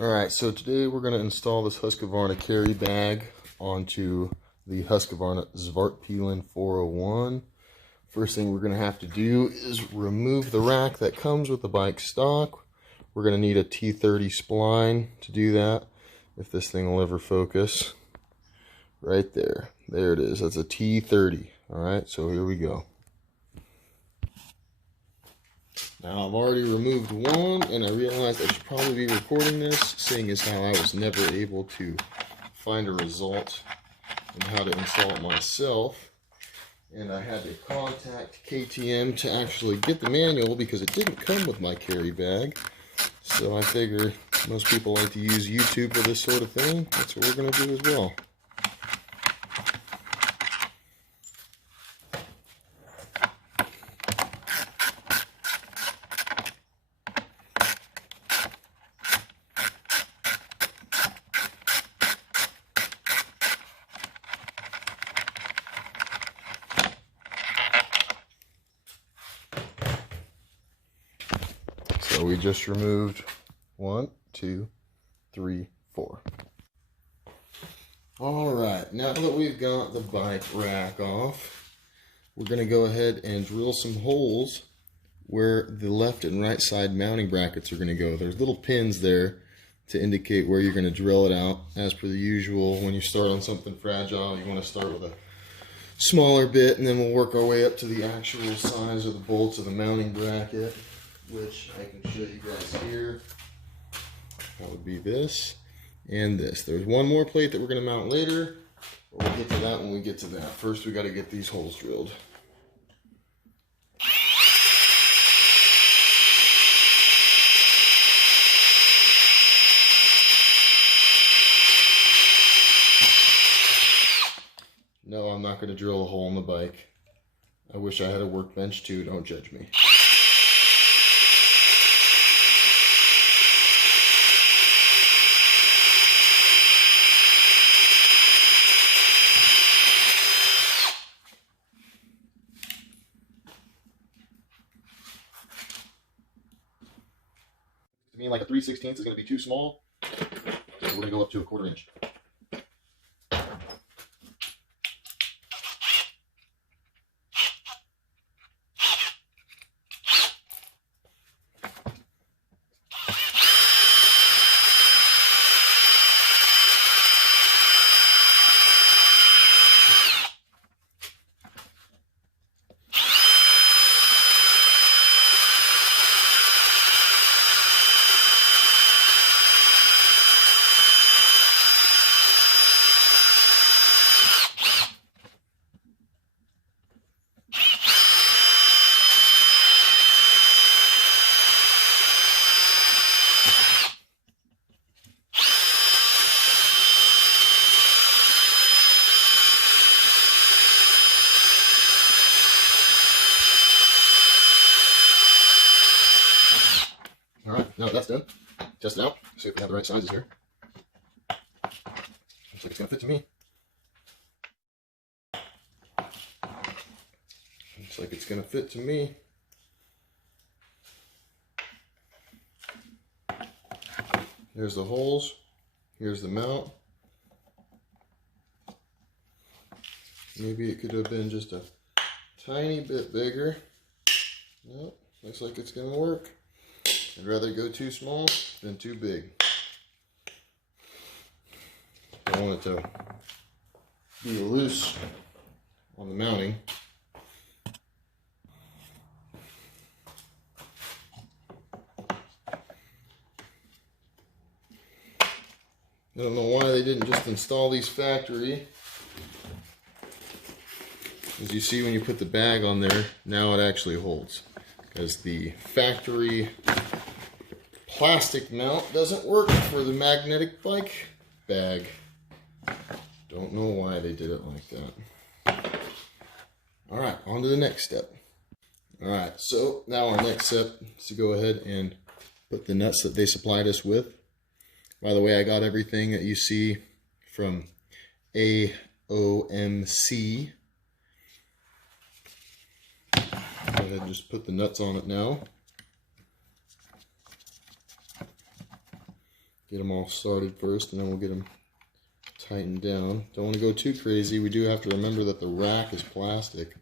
Alright, so today we're going to install this Husqvarna carry bag onto the Husqvarna Svartpilen 401. First thing we're going to have to do is remove the rack that comes with the bike stock. We're going to need a T30 spline to do that, if this thing will ever focus. Right there. There it is. That's a T30. Alright, so here we go. Now I've already removed one, and I realized I should probably be recording this, seeing as how I was never able to find a result on how to install it myself. And I had to contact KTM to actually get the manual because it didn't come with my carry bag. So I figure most people like to use YouTube for this sort of thing. That's what we're going to do as well. So we just removed 1, 2, 3, 4. Alright, now that we've got the bike rack off, we're going to go ahead and drill some holes where the left and right side mounting brackets are going to go. There's little pins there to indicate where you're going to drill it out. As per the usual, when you start on something fragile, you want to start with a smaller bit, and then we'll work our way up to the actual size of the bolts of the mounting bracket, which I can show you guys here. That would be this and this. There's one more plate that we're going to mount later, but we'll get to that when we get to that. First, we got to get these holes drilled. No, I'm not going to drill a hole in the bike. I wish I had a workbench too. Don't judge me. To me, like a 3/16 is going to be too small, so we're going to go up to a 1/4 inch. Alright, now that's done. Test it out. See if we have the right sizes here. Looks like it's going to fit to me. Looks like it's going to fit to me. Here's the holes. Here's the mount. Maybe it could have been just a tiny bit bigger. Nope, looks like it's going to work. I'd rather go too small than too big. I want it to be loose on the mounting. I don't know why they didn't just install these factory. As you see, when you put the bag on there, now it actually holds. Because the factory plastic mount doesn't work for the magnetic bike bag. Don't know why they did it like that. Alright, on to the next step. Alright, so now our next step is to go ahead and put the nuts that they supplied us with. By the way, I got everything that you see from AOMC. Go ahead and just put the nuts on it now. get them all started first, and then we'll get them tightened down. Don't want to go too crazy. We do have to remember that the rack is plastic.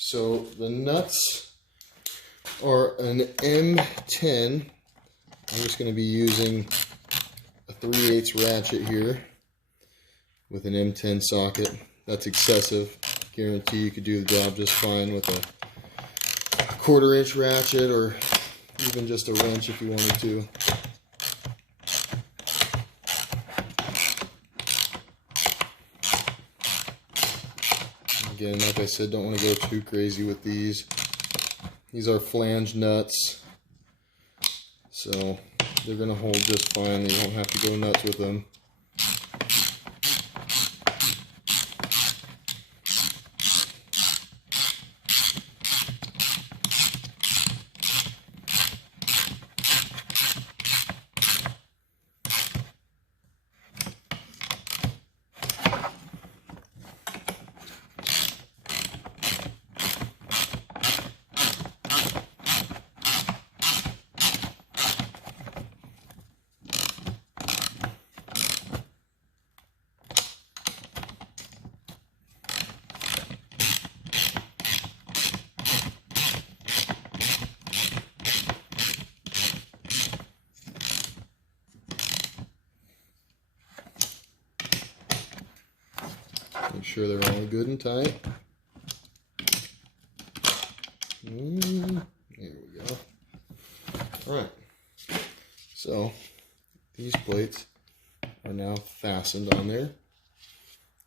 So the nuts are an M10. I'm just going to be using a 3/8 ratchet here with an M10 socket. That's excessive. Guarantee you could do the job just fine with a 1/4 inch ratchet, or even just a wrench if you wanted to. Again, like I said, don't want to go too crazy with these. These are flange nuts, so they're going to hold just fine. You don't have to go nuts with them. Make sure they're all good and tight. There we go. Alright, so these plates are now fastened on there,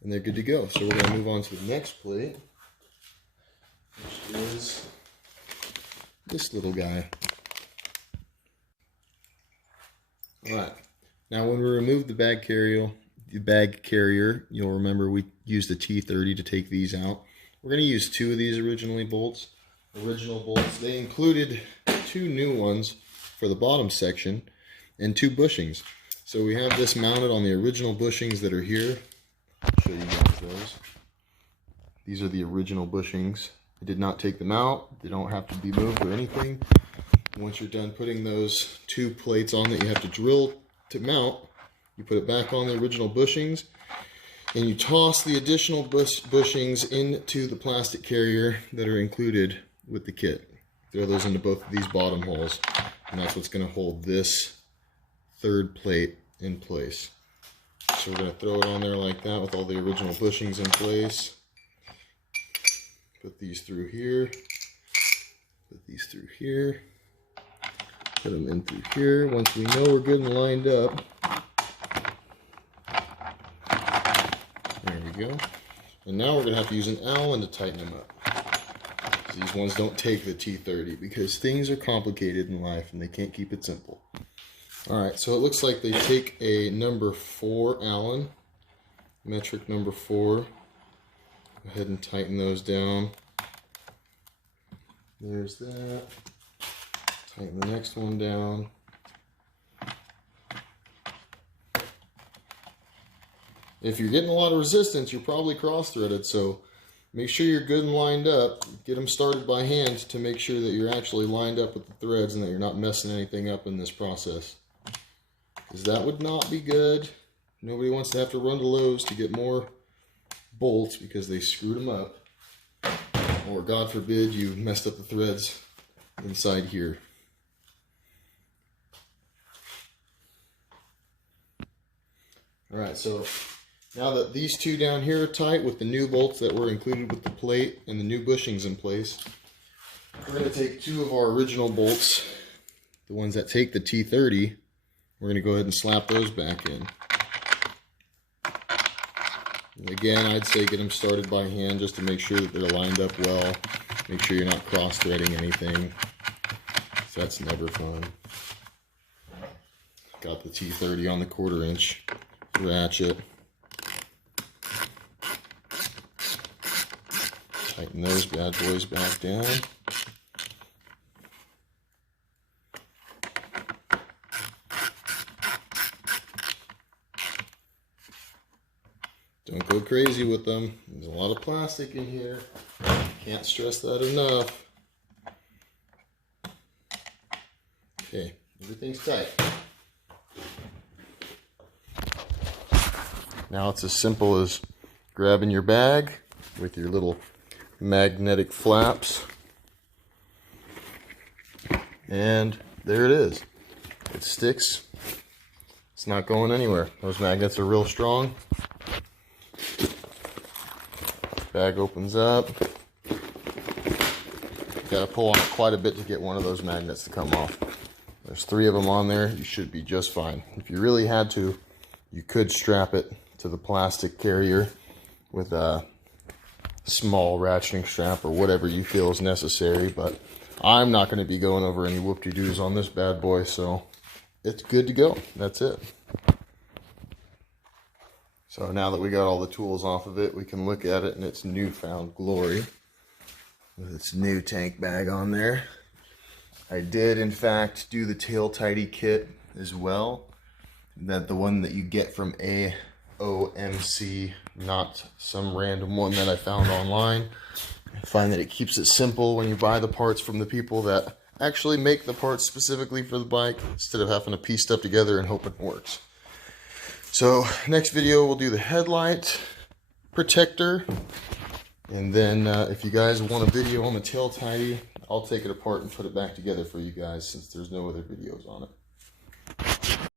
and they're good to go. So we're going to move on to the next plate, which is this little guy. Alright, now when we remove the bag carrier, you'll remember we used the T30 to take these out. We're going to use 2 of these original bolts. They included 2 new ones for the bottom section and 2 bushings. So we have this mounted on the original bushings that are here. I'll show you guys those. These are the original bushings. I did not take them out. They don't have to be moved or anything. Once you're done putting those 2 plates on that you have to drill to mount, you put it back on the original bushings, and you toss the additional bushings into the plastic carrier that are included with the kit. Throw those into both of these bottom holes, and that's what's going to hold this 3rd plate in place. So we're going to throw it on there like that with all the original bushings in place. Put these through here. Put these through here. Put them in through here. Once we know we're good and lined up, there we go. And now we're going to have to use an Allen to tighten them up. These ones don't take the T30 because things are complicated in life and they can't keep it simple. Alright, so it looks like they take a number 4 Allen, metric number 4. Go ahead and tighten those down. There's that. Tighten the next one down. If you're getting a lot of resistance, you're probably cross-threaded, so make sure you're good and lined up. Get them started by hand to make sure that you're actually lined up with the threads and that you're not messing anything up in this process. Because that would not be good. Nobody wants to have to run to Lowe's to get more bolts because they screwed them up. Or God forbid you messed up the threads inside here. Alright, so now that these 2 down here are tight with the new bolts that were included with the plate and the new bushings in place, we're going to take 2 of our original bolts, the ones that take the T30, we're going to go ahead and slap those back in. And again, I'd say get them started by hand just to make sure that they're lined up well. Make sure you're not cross-threading anything. So that's never fun. Got the T30 on the 1/4 inch ratchet. Tighten those bad boys back down. Don't go crazy with them. There's a lot of plastic in here. Can't stress that enough. Okay, everything's tight. Now it's as simple as grabbing your bag with your little magnetic flaps. And there it is. It sticks. It's not going anywhere. Those magnets are real strong. Bag opens up. Got to pull on it quite a bit to get one of those magnets to come off. There's 3 of them on there. You should be just fine. If you really had to, you could strap it to the plastic carrier with a small ratcheting strap or whatever you feel is necessary, but I'm not going to be going over any whoop-de-doos on this bad boy, so it's good to go. That's it. So now that we got all the tools off of it, we can look at it in its newfound glory with its new tank bag on there. I did, in fact, do the tail tidy kit as well. That the one that you get from AOMC, not some random one that I found online. I find that it keeps it simple when you buy the parts from the people that actually make the parts specifically for the bike, instead of having to piece stuff together and hope it works. So next video we'll do the headlight protector, and then if you guys want a video on the tail tidy, I'll take it apart and put it back together for you guys, since there's no other videos on it.